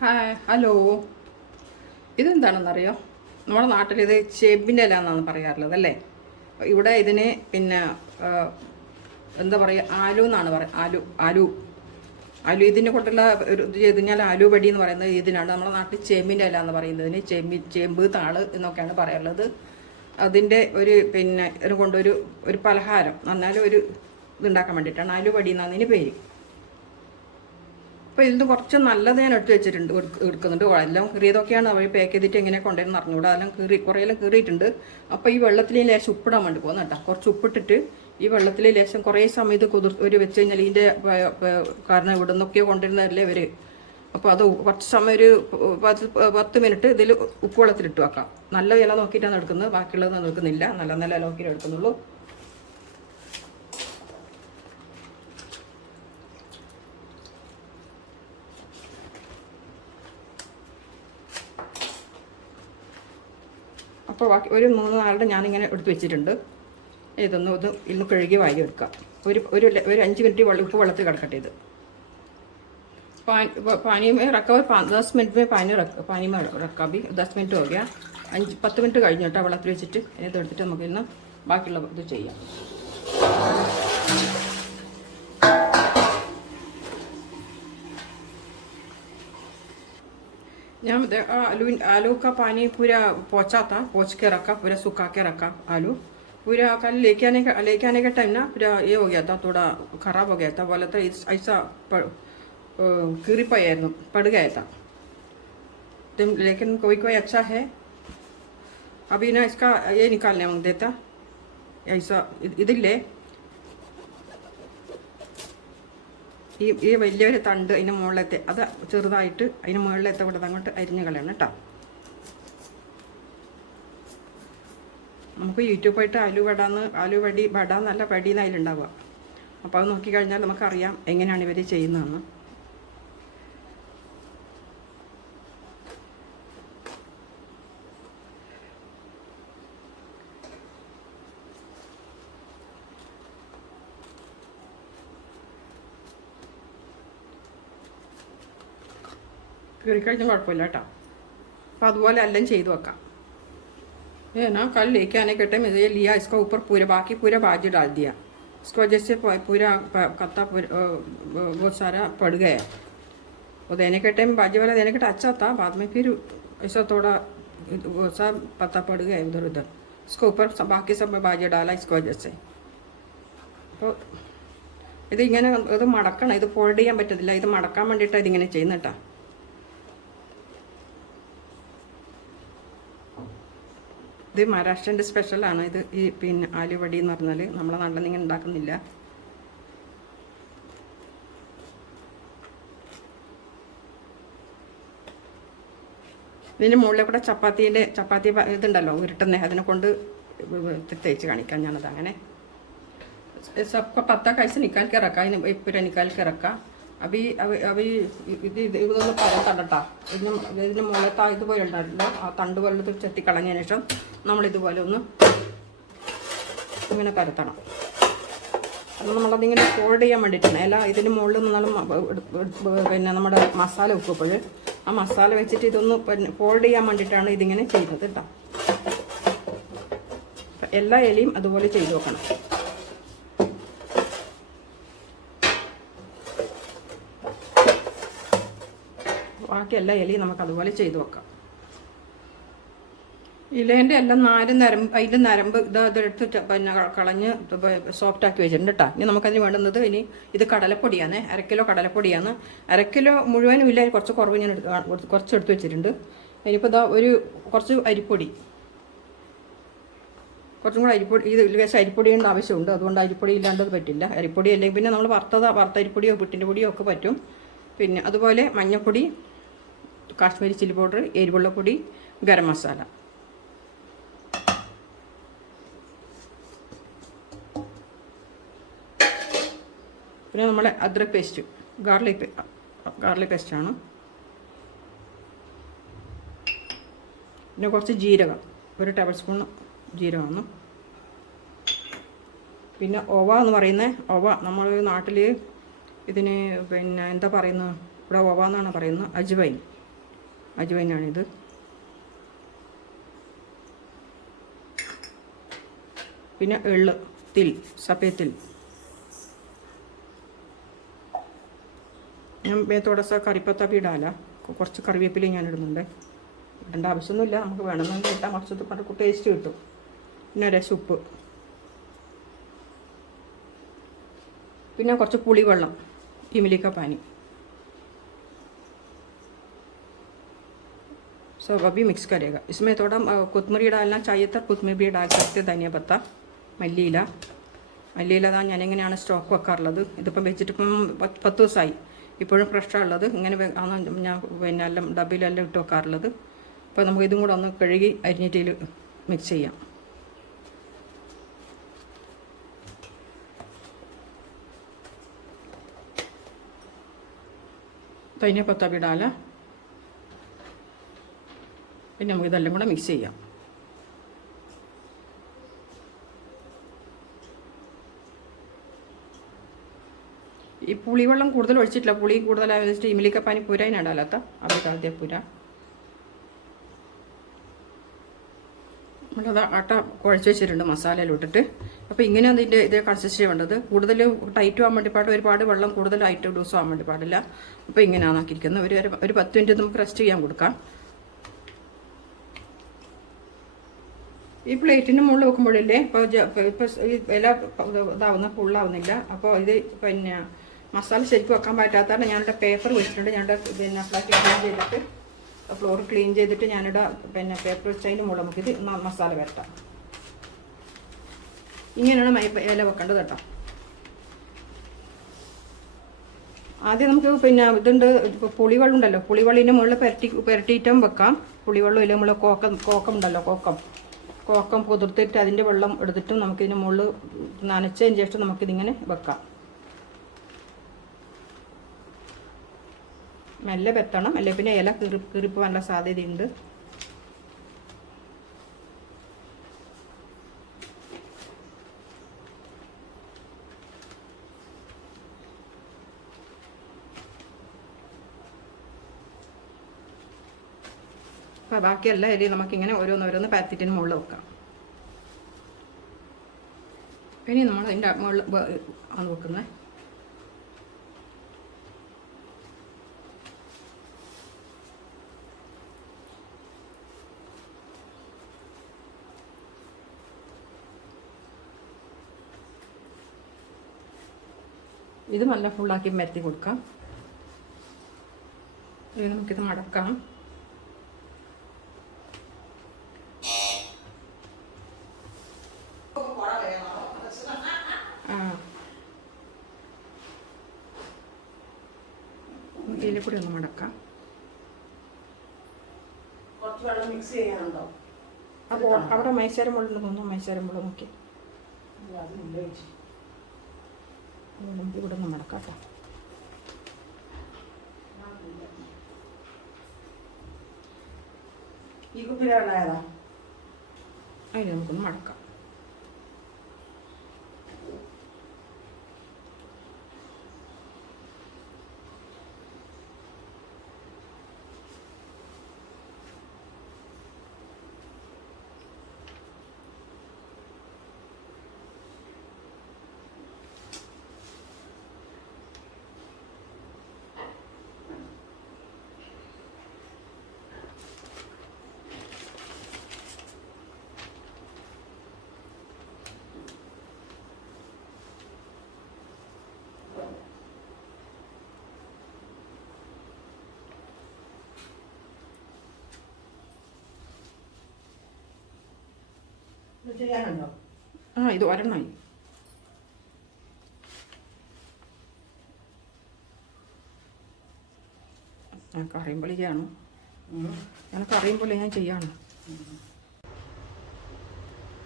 Hi hello. ഇതെന്താണെന്നറിയോ? നമ്മുടെ നാട്ടിലിത് ചേമ്പിൻ്റെ ഇല എന്നാണ് പറയാറുള്ളത് അല്ലേ? ഇവിടെ ഇതിന് പിന്നെ എന്താ പറയുക, ആലു എന്നാണ് പറയുക. ആലു ആലു ആലു ഇതിനെ കൊണ്ടുള്ള ഒരു ഇത് ചെയ്ത് കഴിഞ്ഞാൽ ആലു പടി എന്ന് പറയുന്നത് ഇതിനാണ്. നമ്മുടെ നാട്ടിൽ ചേമ്പിൻ്റെ ഇല എന്ന് പറയുന്നതിന് ചേമ്പ് താള് എന്നൊക്കെയാണ് പറയാറുള്ളത്. അതിൻ്റെ ഒരു പിന്നെ ഇതിനെ കൊണ്ടൊരു ഒരു പലഹാരം എന്നാലും ഒരു ഇതുണ്ടാക്കാൻ വേണ്ടിയിട്ടാണ് ആലു പടി എന്നാണ് ഇതിന് പേര്. അപ്പോൾ ഇതിൽ കുറച്ച് നല്ലത് ഞാൻ എടുത്ത് വെച്ചിട്ടുണ്ട്, എടുക്കുന്നുണ്ട്. എല്ലാം കീറിയതൊക്കെയാണ് അവർ പാക്ക് ചെയ്തിട്ട് എങ്ങനെ കൊണ്ടുവരുന്ന അറിഞ്ഞുകൂടാ. അതെല്ലാം കുറേയെല്ലാം കീറിയിട്ടുണ്ട്. അപ്പോൾ ഈ വെള്ളത്തിൽ ലേശം ഉപ്പിടാൻ വേണ്ടി പോകുന്ന കേട്ടോ. കുറച്ച് ഉപ്പിട്ടിട്ട് ഈ വെള്ളത്തിൽ ലേശം കുറേ സമയം ഇത് ഒരു വെച്ച് കഴിഞ്ഞാൽ ഇതിൻ്റെ കാരണം ഇവിടെ നിന്നൊക്കെയോ കൊണ്ടുവരുന്നതല്ലേ ഇവർ. അപ്പോൾ അത് കുറച്ച് സമയം ഒരു 10 മിനിറ്റ് ഇതിൽ ഉപ്പ് വെള്ളത്തിലിട്ട് വെക്കാം. നല്ല ഇല നോക്കിയിട്ടാണ് എടുക്കുന്നത്, ബാക്കിയുള്ളതൊന്നും എടുക്കുന്നില്ല. നല്ല നല്ല ഇല നോക്കിയിട്ട് എടുക്കുന്നുള്ളൂ. അപ്പോൾ ബാക്കി ഒരു 3-4 ഞാനിങ്ങനെ എടുത്ത് വെച്ചിട്ടുണ്ട്. ഇന്ന് കഴുകി വാരി എടുക്കാം. ഒരു 5 മിനിറ്റ് ഉപ്പ് വെള്ളത്തിൽ കിടക്കട്ടെ. ഇത് पानी में रखा और 10 मिनट में पानी में रखा. भी 10 मिनट हो गया. 5-10 മിനിറ്റ് കഴിഞ്ഞു കേട്ടോ വെള്ളത്തിൽ വെച്ചിട്ട്. ഇത് എടുത്തിട്ട് നമുക്ക് ഇന്ന് ബാക്കിയുള്ള ഇത് ചെയ്യാം. यहाँ आलू का पानी पूरा पहुँचा था, पहुँच के रखा, पूरा सुखा के रखा आलू. पूरा कल लेके आने का टाइम ना पूरा ये हो गया था, थोड़ा ख़राब हो गया था. बोला था ऐसा कीरी पाया पड़ गया था. लेकिन कोई अच्छा है. अभी ना इसका ये निकालने मांग देता ऐसा ഇതില്ലേ ഈ വലിയൊരു തണ്ട് അതിൻ്റെ മുകളിലത്തെ അത് ചെറുതായിട്ട് അതിന് മുകളിലത്തെ ഇവിടെ അങ്ങോട്ട് അരിഞ്ഞ് കളയണം കേട്ടോ. നമുക്ക് യൂട്യൂബ് ആയിട്ട് ആലു വട നല്ല പടി എന്നതിലുണ്ടാവുക. അപ്പോൾ അത് നോക്കിക്കഴിഞ്ഞാൽ നമുക്കറിയാം എങ്ങനെയാണ് ഇവർ ചെയ്യുന്നതെന്ന്. കീറിക്കഴിഞ്ഞാൽ കുഴപ്പമില്ല കേട്ടോ. അപ്പോൾ അതുപോലെ എല്ലാം ചെയ്ത് വെക്കാം. ना कल लेके आने के टाइम ये लिया, इसका ऊपर पूरा भाजी डाल दिया. इसकी वजह से पूरा कत्ता बहुत सारा पड़ गया. वो देने के टाइम भाजी वाला देने के टाइम अच्छा था, बाद में फिर ऐसा थोड़ा सा पत्ता पड़ गया उधर उधर. इसके ऊपर बाकी सब भाजी डाला इसकी वजह से. അപ്പോൾ ഇതിങ്ങനെ ഇത് മടക്കണം. ഇത് ഫോൾഡ് ചെയ്യാൻ പറ്റത്തില്ല. ഇത് മടക്കാൻ വേണ്ടിയിട്ടാണ് ഇതിങ്ങനെ ചെയ്യുന്നത് കേട്ടോ. ഇത് മഹാരാഷ്ട്രൻ്റെ സ്പെഷ്യലാണ്. ഇത് ഈ പിന്നെ ആലുവടി എന്ന് പറഞ്ഞാൽ നമ്മളെ നാട്ടിൽ നിങ്ങൾ ഉണ്ടാക്കുന്നില്ല. ഇതിൻ്റെ മുകളിൽ കൂടെ ചപ്പാത്തി ഇതുണ്ടല്ലോ ഉരുട്ടുന്നേ, അതിനെ കൊണ്ട് തേച്ച് കാണിക്കാം ഞാനത്. അങ്ങനെ सबका पत्ता कैसे निकाल के रखा, पूरा निकाल के रखा. അभी ഇതൊന്ന് പരത്തണ്ടട്ടാ. ഇതിന് മുകളത്തെ ഇതുപോലെ ഉണ്ടായിട്ടില്ല, ആ തണ്ട് പോലെ ചെത്തി കളഞ്ഞതിന് ശേഷം നമ്മളിതുപോലെ ഒന്ന് ഇങ്ങനെ പരത്തണം. അത് നമ്മളതിങ്ങനെ ഫോൾഡ് ചെയ്യാൻ വേണ്ടിയിട്ടാണ്. അല്ല ഇതിന് മുകളിൽ നിന്നാലും പിന്നെ നമ്മുടെ മസാല വെക്കുമ്പോൾ ആ മസാല വെച്ചിട്ട് ഇതൊന്ന് ഫോൾഡ് ചെയ്യാൻ വേണ്ടിയിട്ടാണ് ഇതിങ്ങനെ ചെയ്യുന്നത് കേട്ടോ. എല്ലാ ഇലയും അതുപോലെ ചെയ്ത് വെക്കണം. ബാക്കി എല്ലാ ഇലയും നമുക്ക് അതുപോലെ ചെയ്ത് വെക്കാം. ഇലേൻ്റെ എല്ലാം അതിൻ്റെ നരമ്പ് ഇതെടുത്ത് പിന്നെ കളഞ്ഞ് സോഫ്റ്റാക്കി വെച്ചിട്ടുണ്ട് കേട്ടോ. ഇനി നമുക്കതിന് വേണ്ടുന്നത് ഇത് കടലപ്പൊടിയാണ്. 1 കിലോ കടലപ്പൊടിയാണ്. 1 കിലോ മുഴുവനും ഇല്ല, കുറച്ച് കുറവ് ഞാൻ കുറച്ച് എടുത്ത് വെച്ചിട്ടുണ്ട്. ഇനിയിപ്പോൾ കുറച്ച് അരിപ്പൊടി, കുറച്ചും കൂടെ അരിപ്പൊടി. ഇത് ലേശം അരിപ്പൊടിയുടെ ആവശ്യമുണ്ട്, അതുകൊണ്ട് അരിപ്പൊടി ഇല്ലാണ്ടത് പറ്റില്ല. അരിപ്പൊടി അല്ലെങ്കിൽ പിന്നെ നമ്മൾ വറുത്ത അരിപ്പൊടിയോ പുട്ടിൻ്റെ പൊടിയോ ഒക്കെ പറ്റും. പിന്നെ അതുപോലെ മഞ്ഞൾപ്പൊടി, കാശ്മീരി ചില്ലി പൗഡർ, എരിവെള്ളപ്പൊടി, ഗരം മസാല. പിന്നെ നമ്മുടെ അദ്രക് പേസ്റ്റ്, ഗാർലിക് പേസ്റ്റാണ്. പിന്നെ കുറച്ച് ജീരകം, 1 ടേബിൾ സ്പൂൺ ജീരകമാണ്. പിന്നെ ഒവ എന്ന് പറയുന്നത് നമ്മൾ നാട്ടിൽ ഇതിന് പിന്നെ എന്താ പറയുന്നത്, ഇവിടെ ഒവ എന്നാണ് പറയുന്നത്, അജ്വൈൻ. അജ്വൈനാണിത്. പിന്നെ എള്ള്, തിൽ, സഫേദ് തിൽ. ഞാൻ തോടസ കറിപ്പത്ത ഇടാല, കുറച്ച് കറിവേപ്പില ഞാൻ ഇടുന്നുണ്ട്. ഇടേണ്ട ആവശ്യമൊന്നുമില്ല, നമുക്ക് വേണമെന്നെങ്കിൽ ഇട്ടാൽ കുറച്ച് ടേസ്റ്റ് കിട്ടും. പിന്നെ രസുപ്പ്, പിന്നെ കുറച്ച് പുളിവെള്ളം, ഇമിലിക്ക പാനി. सब अभी मिक्स करेगा. इसमें थोड़ा कोतमरी डालना चाहिए था, कोतमरी भी डाल सकते. ധനിയ പത്ത, മല്ലിയില. മല്ലിയില ഞാനെങ്ങനെയാണ് സ്റ്റോക്ക് വെക്കാറുള്ളത്. ഇതിപ്പം വെച്ചിട്ട് ഇപ്പം 10 ദിവസമായി, ഇപ്പോഴും ഫ്രഷാണ് ഉള്ളത്. ഇങ്ങനെ ആണ് ഞാൻ പിന്നെ എല്ലാം ഡബയിലെല്ലാം ഇട്ട് വെക്കാറുള്ളത്. അപ്പോൾ നമുക്ക് ഇതും കൂടെ ഒന്ന് കഴുകി അരിഞ്ഞിട്ടിൽ മിക്സ് ചെയ്യാം. ധനിയ പത്ത भी डाला. പിന്നെ നമുക്ക് ഇതെല്ലാം കൂടെ മിക്സ് ചെയ്യാം. ഈ പുളിവെള്ളം കൂടുതൽ ഒഴിച്ചിട്ടില്ല, പുളി കൂടുതലായി വെച്ചിട്ട് ഇമിലിക്ക പാനി പുരയിനിടാത്ത അത് കാലത്തെ പുര. നമ്മളത് ആട്ട കുഴച്ച് വെച്ചിട്ടുണ്ട് മസാലയിലിട്ടിട്ട്. അപ്പോൾ ഇങ്ങനെ അതിൻ്റെ ഇത് കൺസിസ്റ്റ് വേണ്ടത്. കൂടുതൽ ടൈറ്റും ആകാൻ വേണ്ടി പാടില്ല, ഒരുപാട് വെള്ളം കൂടുതലായിട്ട് ലൂസും ആകാൻ വേണ്ടി പാടില്ല. അപ്പോൾ ഇങ്ങനെയാണ് ആക്കിയിരിക്കുന്നത്. ഒരു 10 മിനിറ്റ് നമുക്ക് റെസ്റ്റ് ചെയ്യാൻ കൊടുക്കാം. ഈ പ്ലേറ്റിന് മുകളിൽ വെക്കുമ്പോഴില്ലേ ഇപ്പോൾ ഈ ഇല ഇതാവുന്ന ഫുള്ളാവുന്നില്ല. അപ്പോൾ ഇത് പിന്നെ മസാല ശരിക്കും വെക്കാൻ പറ്റാത്തതാണ് ഞാനിവിടെ പേപ്പർ വെച്ചിട്ടുണ്ട്. ഞാനിവിടെ പിന്നെ ഫ്ലാറ്റ് ക്ലീൻ ചെയ്തിട്ട് ഫ്ലോർ ക്ലീൻ ചെയ്തിട്ട് ഞാനിവിടെ പിന്നെ പേപ്പർ വെച്ചതിന് മുകളിൽ നമുക്കിത് മസാല വരട്ടാം. ഇങ്ങനെയാണ് ഇല വെക്കേണ്ടത് കേട്ടോ. ആദ്യം നമുക്ക് പിന്നെ ഇതുണ്ട്, പുളിവെള്ളം ഉണ്ടല്ലോ, പുളിവെള്ളിൻ്റെ മുകളിൽ പുരട്ടിയിട്ടും വെക്കാം. പുളിവെള്ളം ഇല്ല, നമ്മൾ കോക്കം ഉണ്ടല്ലോ, കോക്കം കുതിർത്തിട്ട് അതിൻ്റെ വെള്ളം എടുത്തിട്ടും നമുക്കിതിന് മുകളിൽ നനച്ചതിന് ശേഷം നമുക്കിതിങ്ങനെ വെക്കാം. മെല്ലെ പെത്തണം, അല്ലെ പിന്നെ ഇല കീറിപ്പ് നല്ല സാധ്യതയുണ്ട്. അപ്പോൾ ബാക്കിയെല്ലാം ഇലയും നമുക്കിങ്ങനെ ഓരോന്നോരോന്ന് പാക്കറ്റിന് മുകളിൽ വെക്കാം. ഇനി നമ്മൾ അതിൻ്റെ മുകളിൽ ആണ് വെക്കുന്നത്. ഇത് നല്ല ഫുള്ളാക്കി മരത്തി കൊടുക്കാം. ഇനി നമുക്കിത് മടക്കാം. ഇതിൽ കൂടി ഒന്ന് മടക്കാം. കുറച്ച് വെള്ളം മിക്സ് ചെയ്യാനുണ്ടോ? അപ്പോൾ അവിടെ മൈസൂരം മുള്ളുണ്ട് തോന്നുന്നു. മൈസൂരം മുളക് നോക്കി നമുക്ക് ഇവിടെ ഒന്ന് മടക്കാം കേട്ടോ. ഈ കുപ്പിയിലുള്ളതാ, അതിന് നമുക്കൊന്ന് മടക്കാം. ചെയ്യാനുണ്ടോ? ഇത് ഒരെണ്ണമായി. എനിക്ക് അറിയുമ്പോൾ ചെയ്യണം, എനിക്കറിയുമ്പോൾ ഞാൻ ചെയ്യാണ്.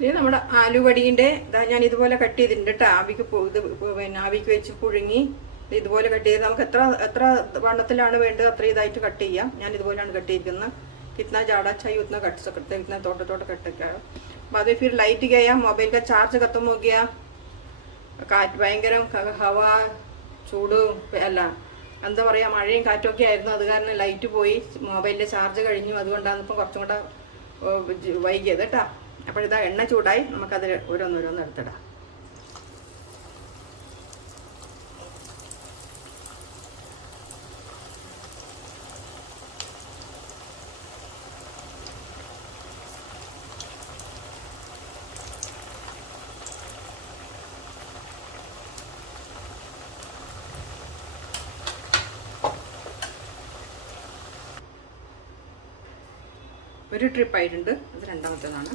ഇത് നമ്മുടെ ആലുവടീൻ്റെ ഞാൻ ഇതുപോലെ കട്ട് ചെയ്തിട്ടുണ്ട് കേട്ടോ. ആവിക്ക് ഇത് പിന്നെ ആവിക്ക് വെച്ച് പുഴുങ്ങി ഇതുപോലെ കട്ട് ചെയ്ത് നമുക്ക് എത്ര വണ്ണത്തിലാണ് വേണ്ടത് അത്ര ഇതായിട്ട് കട്ട് ചെയ്യാം. ഞാൻ ഇതുപോലെയാണ് കട്ട് ചെയ്തിരിക്കുന്നത്. कितना ज़्यादा चाहिए उतना कट सकते हैं, इतना थोड़ा थोड़ा कट कर. बाद में फिर लाइट गया, मोबाइल का चार्ज खत्म हो गया, കാറ്റ് ഭയങ്കര ഹവ ചൂട് അല്ല എന്താ പറയുക, മഴയും കാറ്റൊക്കെ ആയിരുന്നു. അത് കാരണം ലൈറ്റ് പോയി, മൊബൈലിൻ്റെ ചാർജ് കഴിഞ്ഞു. അതുകൊണ്ടാണ് ഇപ്പം കുറച്ചും കൂടെ വൈകിയത് കേട്ടോ. അപ്പോഴിതാ എണ്ണ ചൂടായി, നമുക്കതിൽ ഓരോന്നോരോന്ന് എടുത്തിടാം. ഒരു ട്രിപ്പ് ആയിട്ടുണ്ട്, അത് രണ്ടാമത്തേതാണ്.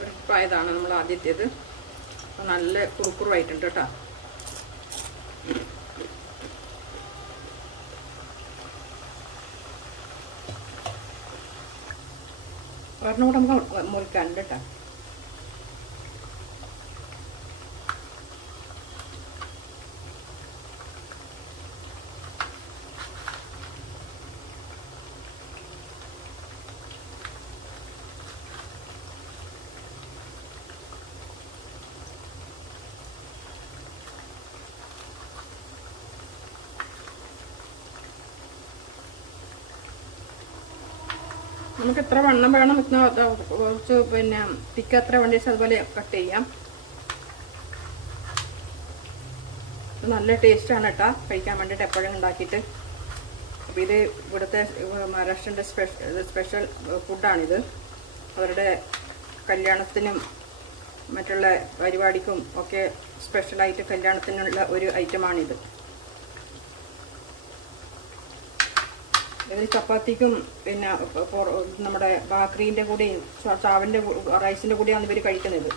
ട്രിപ്പായതാണ് നമ്മൾ ആദ്യത്തേത്. നല്ല കുറുക്കുറുവായിട്ടുണ്ട് കേട്ടോ. ഒരെണ്ണം കൂടെ നമുക്ക് മുറിക്കാനുണ്ട് കേട്ടോ. നമുക്ക് എത്ര വണ്ണം വേണം, കുറച്ച് പിന്നെ തിക്ക് എത്ര വേണ്ടി വെച്ചാൽ അതുപോലെ കട്ട് ചെയ്യാം. നല്ല ടേസ്റ്റാണ് കേട്ടോ കഴിക്കാൻ വേണ്ടിയിട്ട്, എപ്പോഴും ഉണ്ടാക്കിയിട്ട്. അപ്പോൾ ഇത് ഇവിടുത്തെ മഹാരാഷ്ട്രൻ്റെ സ്പെഷ്യൽ ഫുഡാണിത്. അവരുടെ കല്യാണത്തിനും മറ്റുള്ള പരിപാടിക്കും ഒക്കെ സ്പെഷ്യലായിട്ട് കല്യാണത്തിനുള്ള ഒരു ഐറ്റമാണിത്. ഇതിൽ ചപ്പാത്തിക്കും പിന്നെ നമ്മുടെ ബാക്രീൻ്റെ കൂടെയും ചാവിൻ്റെ റൈസിൻ്റെ കൂടെയാണ് ഇവർ കഴിക്കുന്നത്.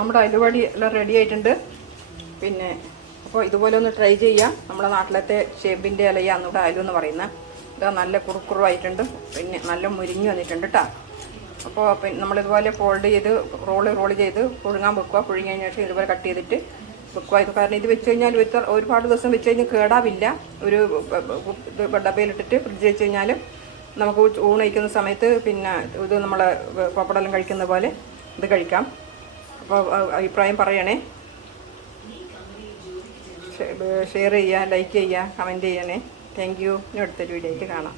നമ്മുടെ അലുവടി എല്ലാം റെഡി ആയിട്ടുണ്ട്. പിന്നെ അപ്പോൾ ഇതുപോലെ ഒന്ന് ട്രൈ ചെയ്യാം. നമ്മുടെ നാട്ടിലത്തെ ഷേബിൻ്റെ ഇലയാണ് ഇവിടെ അലു എന്ന് പറയുന്നത്. ഇത് നല്ല കുറുക്കുറുവായിട്ടുണ്ട്, പിന്നെ നല്ല മുരിഞ്ഞു വന്നിട്ടുണ്ട് കേട്ടോ. അപ്പോൾ പിന്നെ നമ്മളിതുപോലെ ഫോൾഡ് ചെയ്ത് റോൾ ചെയ്ത് പുഴുങ്ങാൻ വെക്കുക. പുഴുങ്ങിയതിന് ശേഷം ഇതുപോലെ കട്ട് ചെയ്തിട്ട് വെക്കുക. ഇത് കാരണം ഇത് വെച്ച് കഴിഞ്ഞാൽ ഒരുപാട് ദിവസം വെച്ച് കഴിഞ്ഞാൽ കേടാവില്ല. ഒരു ഡബയിലിട്ടിട്ട് ഫ്രിഡ്ജ് വെച്ച് കഴിഞ്ഞാൽ നമുക്ക് ഊണ് കഴിക്കുന്ന സമയത്ത് പിന്നെ ഇത് നമ്മൾ പപ്പടെല്ലാം കഴിക്കുന്ന പോലെ ഇത് കഴിക്കാം. അപ്പോൾ അഭിപ്രായം പറയണേ, ഷെയർ ചെയ്യുക, ലൈക്ക് ചെയ്യുക, കമൻറ്റ് ചെയ്യണേ. Thank you. ഇനി അടുത്തൊരു വീഡിയോ ആയിട്ട് കാണാം.